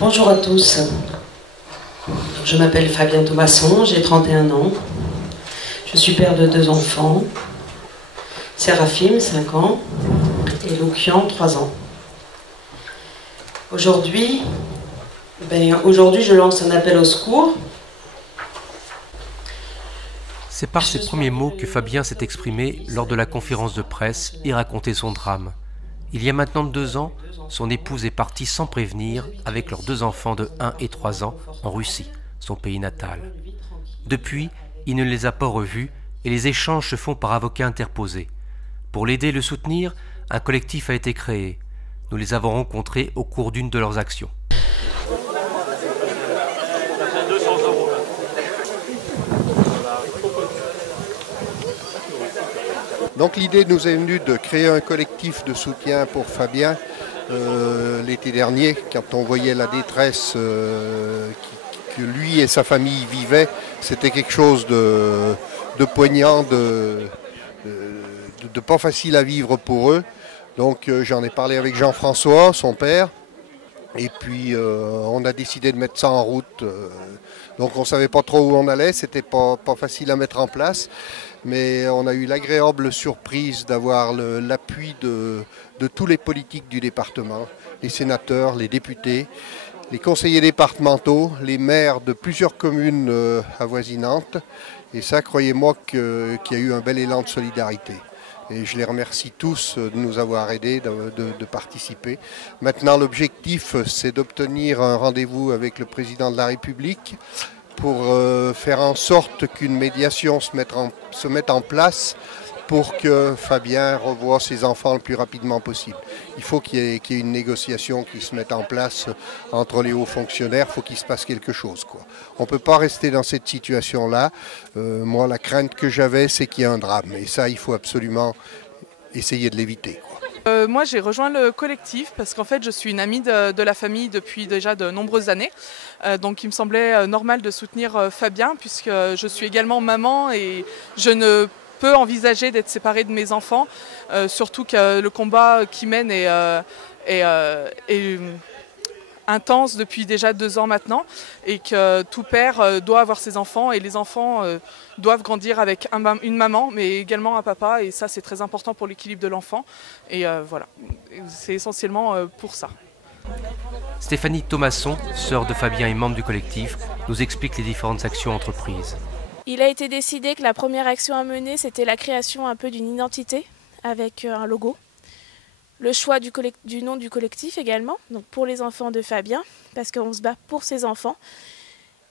Bonjour à tous, je m'appelle Fabien Thomasson, j'ai 31 ans, je suis père de 2 enfants, Séraphine, 5 ans, et Loukian, 3 ans. Aujourd'hui, je lance un appel au secours. C'est par ces premiers mots que Fabien s'est exprimé lors de la conférence de presse et raconté son drame. Il y a maintenant 2 ans, son épouse est partie sans prévenir avec leurs 2 enfants de 1 et 3 ans en Russie, son pays natal. Depuis, il ne les a pas revus et les échanges se font par avocats interposés. Pour l'aider et le soutenir, un collectif a été créé. Nous les avons rencontrés au cours d'une de leurs actions. Donc l'idée nous est venue de créer un collectif de soutien pour Fabien l'été dernier, quand on voyait la détresse que lui et sa famille vivaient. C'était quelque chose de poignant, de pas facile à vivre pour eux. Donc j'en ai parlé avec Jean-François, son père, et puis on a décidé de mettre ça en route. Donc on ne savait pas trop où on allait, c'était pas facile à mettre en place. Mais on a eu l'agréable surprise d'avoir l'appui de tous les politiques du département, les sénateurs, les députés, les conseillers départementaux, les maires de plusieurs communes avoisinantes. Et ça, croyez-moi qu'il y a eu un bel élan de solidarité. Et je les remercie tous de nous avoir aidés, de participer. Maintenant, l'objectif, c'est d'obtenir un rendez-vous avec le président de la République pour faire en sorte qu'une médiation se mette en place pour que Fabien revoie ses enfants le plus rapidement possible. Il faut qu'il y ait une négociation qui se mette en place entre les hauts fonctionnaires, il faut qu'il se passe quelque chose, quoi. On ne peut pas rester dans cette situation-là. Moi, la crainte que j'avais, c'est qu'il y ait un drame. Et ça, il faut absolument essayer de l'éviter, quoi. Moi j'ai rejoint le collectif parce qu'en fait je suis une amie de la famille depuis déjà de nombreuses années. Donc il me semblait normal de soutenir Fabien puisque je suis également maman et je ne peux envisager d'être séparée de mes enfants. Surtout que le combat qu'ils mènent est intense depuis déjà 2 ans maintenant et que tout père doit avoir ses enfants et les enfants doivent grandir avec une maman mais également un papa et ça c'est très important pour l'équilibre de l'enfant et voilà, c'est essentiellement pour ça. Stéphanie Thomasson, sœur de Fabien et membre du collectif, nous explique les différentes actions entreprises. Il a été décidé que la première action à mener c'était la création un peu d'une identité avec un logo. Le choix du nom du collectif également, donc pour les enfants de Fabien, parce qu'on se bat pour ses enfants.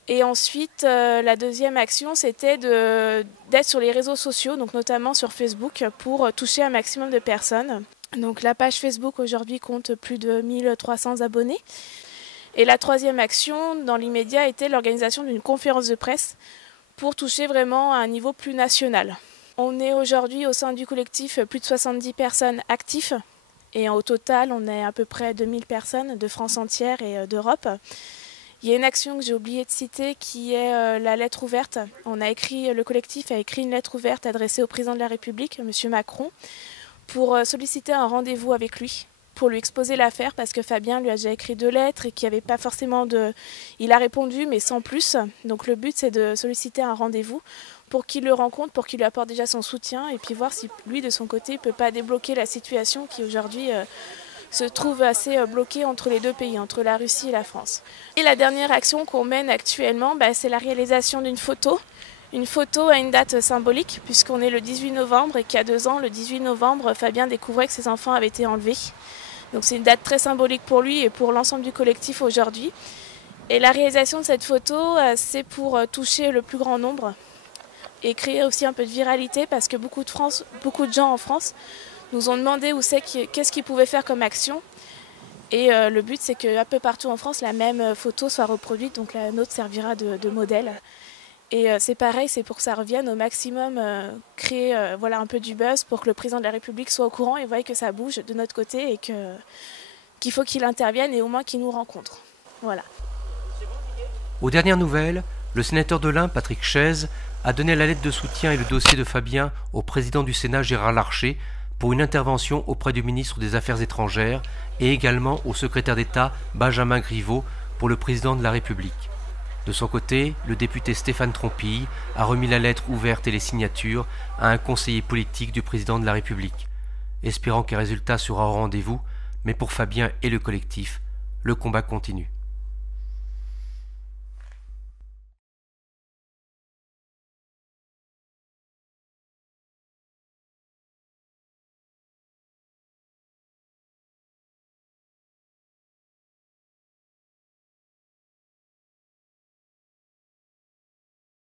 Et ensuite, la deuxième action, c'était d'être sur les réseaux sociaux, donc notamment sur Facebook, pour toucher un maximum de personnes. Donc la page Facebook aujourd'hui compte plus de 1300 abonnés. Et la troisième action, dans l'immédiat, était l'organisation d'une conférence de presse pour toucher vraiment à un niveau plus national. On est aujourd'hui au sein du collectif plus de 70 personnes actives. Et au total, on est à peu près 2000 personnes de France entière et d'Europe. Il y a une action que j'ai oublié de citer qui est la lettre ouverte. Le collectif a écrit une lettre ouverte adressée au président de la République, M. Macron, pour solliciter un rendez-vous avec lui, pour lui exposer l'affaire, parce que Fabien lui a déjà écrit 2 lettres et qu'il n'y avait pas forcément de... Il a répondu, mais sans plus. Donc le but, c'est de solliciter un rendez-vous pour qu'il le rencontre, pour qu'il lui apporte déjà son soutien et puis voir si lui, de son côté, ne peut pas débloquer la situation qui aujourd'hui se trouve assez bloquée entre les 2 pays, entre la Russie et la France. Et la dernière action qu'on mène actuellement, c'est la réalisation d'une photo. Une photo à une date symbolique, puisqu'on est le 18 novembre et qu'il y a 2 ans, le 18 novembre, Fabien découvrait que ses enfants avaient été enlevés. Donc c'est une date très symbolique pour lui et pour l'ensemble du collectif aujourd'hui. Et la réalisation de cette photo, c'est pour toucher le plus grand nombre et créer aussi un peu de viralité parce que beaucoup de gens en France nous ont demandé qu'est-ce qu'ils pouvaient faire comme action. Et le but, c'est qu'un peu partout en France, la même photo soit reproduite, donc la nôtre servira de modèle. Et c'est pareil, c'est pour que ça revienne au maximum, créer un peu du buzz pour que le président de la République soit au courant et voie que ça bouge de notre côté et qu'il faut qu'il intervienne et au moins qu'il nous rencontre. Voilà. Aux dernières nouvelles, le sénateur de l'Ain, Patrick Chaize, a donné la lettre de soutien et le dossier de Fabien au président du Sénat, Gérard Larcher, pour une intervention auprès du ministre des Affaires étrangères et également au secrétaire d'État, Benjamin Griveaux, pour le président de la République. De son côté, le député Stéphane Trompille a remis la lettre ouverte et les signatures à un conseiller politique du président de la République, espérant qu'un résultat sera au rendez-vous, mais pour Fabien et le collectif, le combat continue.